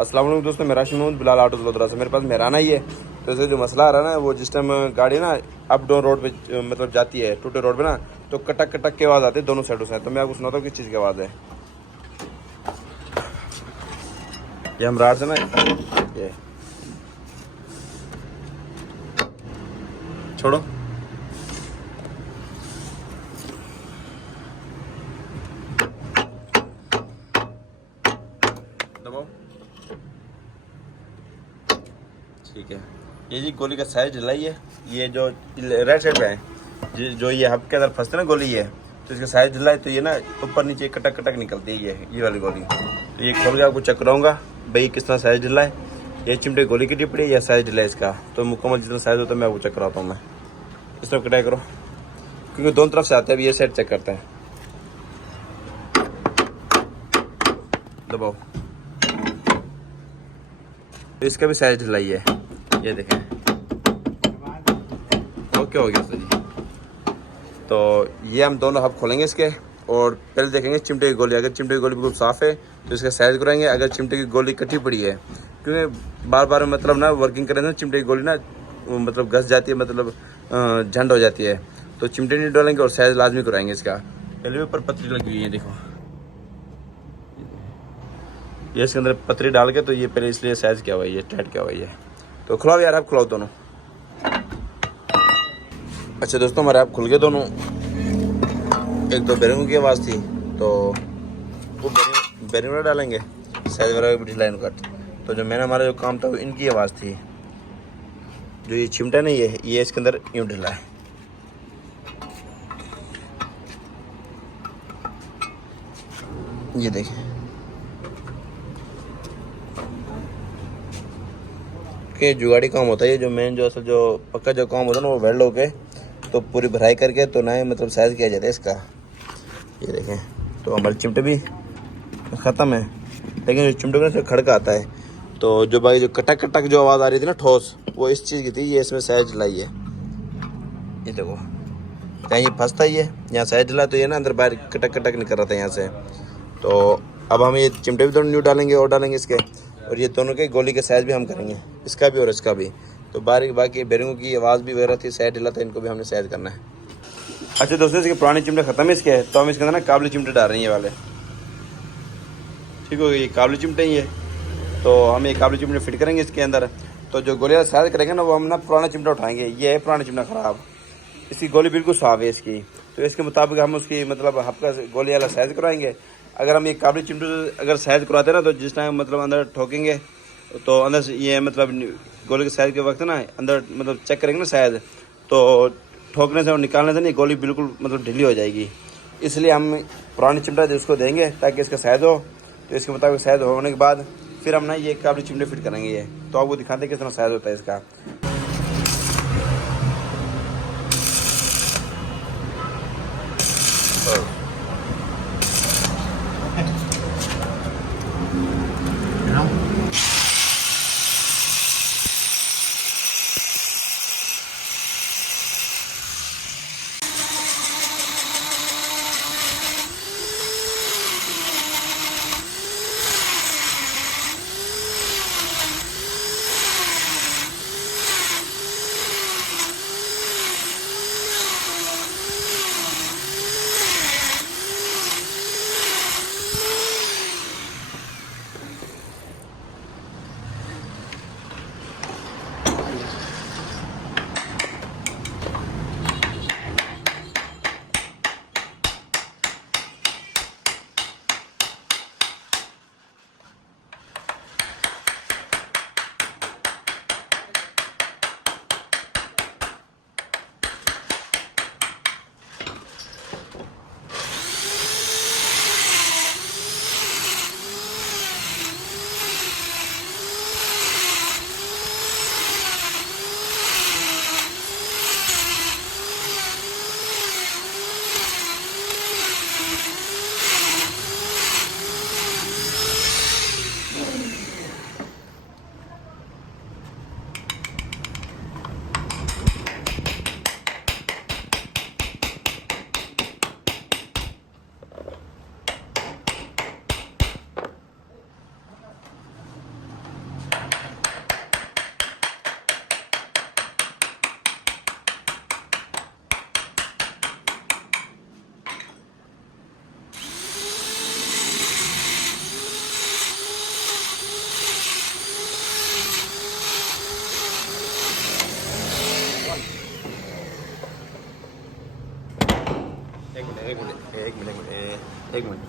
अस्सलाम वालेकुम दोस्तों, मेरा शिमूद बिलाल ऑटो वडोदरा से। मेरे पास मेहराना ही है, तो इससे जो मसला आ रहा है ना, वो जिस टाइम गाड़ी ना अप डाउन रोड पे मतलब जाती है, टूटे रोड पे ना, तो कटक कटक की आवाज़ आती है दोनों साइडों से। तो मैं आपको सुनाता हूँ किस चीज़ की आवाज़ है। ये हम राड से ना, ये छोड़ो, दबाओ, ठीक है। ये जी गोली का साइज ढलाई है, ये जो राइट साइड पे है, जो ये हब के अंदर फंसते ना गोली, ये तो इसका साइज ढलाई, तो ये ना ऊपर नीचे कटक कटक निकलती है ये वाली गोली। तो ये खोल के आपको चेक कराऊंगा भाई किस तरह साइज ढिला है, ये चिमटे गोली की टिपड़ी है या साइज ढिला है इसका। तो मुकम्मल जितना साइज होता है मैं आपको चेक कराता हूँ। मैं इस तरफ कटाई करो, क्योंकि दोनों तरफ से आते हैं। अब ये साइड चेक करते हैं, दबाओ, तो इसका भी साइज ढिलाई है, ये देखें। ओके हो गया सर जी। तो ये हम दोनों हब खोलेंगे इसके, और पहले देखेंगे चिमटे की गोली। अगर चिमटे की गोली बिल्कुल साफ़ है तो इसका साइज कराएंगे। अगर चिमटे की गोली कटी पड़ी है, क्योंकि बार बार मतलब ना वर्किंग करें ना चिमटे की गोली ना मतलब घस जाती है, मतलब झंड हो जाती है, तो चिमटे नहीं डालेंगे और साइज लाजमी कराएंगे इसका। पहले भी ऊपर पतरी लगी हुई है, देखो ये इसके अंदर पतरी डाल के, तो ये पहले इसलिए साइज क्या हुआ है, ये टाइट क्या हुआ है। तो खुलाओ यार, आप खुलाओ दोनों। अच्छा दोस्तों, हमारे आप खुल गए दोनों। एक तो बेरिंग की आवाज़ थी, तो वो बेरिंग में डालेंगे, साइज वगैरह भी ढिलाई कट। तो जो मैंने हमारा जो काम था वो इनकी आवाज़ थी। जो ये चिमटा नहीं है, ये इसके अंदर यूँ ढिला है। ये देखिए, कि जुगाड़ी काम होता है ये, जो मेन जो असल जो पक्का जो काम होता है ना, वो वेल्ड होके तो पूरी भराई करके तो ना मतलब साइज किया जाता है इसका। ये देखें, तो हमारे चिमटे भी ख़त्म है, लेकिन जो चिमटे में से खड़का आता है, तो जो बाकी जो कटक कटक जो आवाज़ आ रही थी ना ठोस, वो इस चीज़ की थी। ये इसमें साइज ढलाई है, ये देखो, यहाँ ये फंसता ही है, यहाँ साइज ढला, तो ये ना अंदर बाहर कटक कटक निकल रहा था यहाँ से। तो अब हम ये चिमटे भी दोनों न्यू डालेंगे और डालेंगे इसके, और ये दोनों के गोली के साइज़ भी हम करेंगे, इसका भी और इसका भी। तो बाकी बेरिंगों की आवाज़ भी वगैरह थी, साइज ढिला था, इनको भी हमने साइज करना है। अच्छा दोस्तों, इसके पुराने चिमटे ख़त्म है इसके, तो हम इसके अंदर ना काबली चिमटे डाल रहे हैं ये वाले। ठीक हो गया, ये काबली चिमटे ही है, तो हम ये काबली चिमटे फिट करेंगे इसके अंदर। तो जो गोली वाला साइज करेंगे ना, वो हम ना पुराना चिमटा उठाएंगे। ये है पुराना चिमटा ख़राब, इसकी गोली बिल्कुल साफ़ है इसकी, तो इसके मुताबिक हम उसकी मतलब हल्का गोली वाला साइज कराएंगे। अगर हम ये काबली चिमटे अगर साइज कराते हैं ना, तो जिस टाइम मतलब अंदर ठोकेंगे, तो अंदर से ये मतलब गोली के साइज के वक्त ना अंदर मतलब चेक करेंगे ना साइज, तो ठोकने से और निकालने से नहीं गोली बिल्कुल मतलब ढीली हो जाएगी। इसलिए हम पुरानी चिमटा जो उसको देंगे ताकि इसका साइज हो, तो इसके मुताबिक साइज होने के बाद फिर हम ना ये काबली चिमटे फिट करेंगे। ये तो आपको दिखाते हैं किस तरह साइज होता है इसका। एक मिनट एक मिनट एक मिनट एक मिनट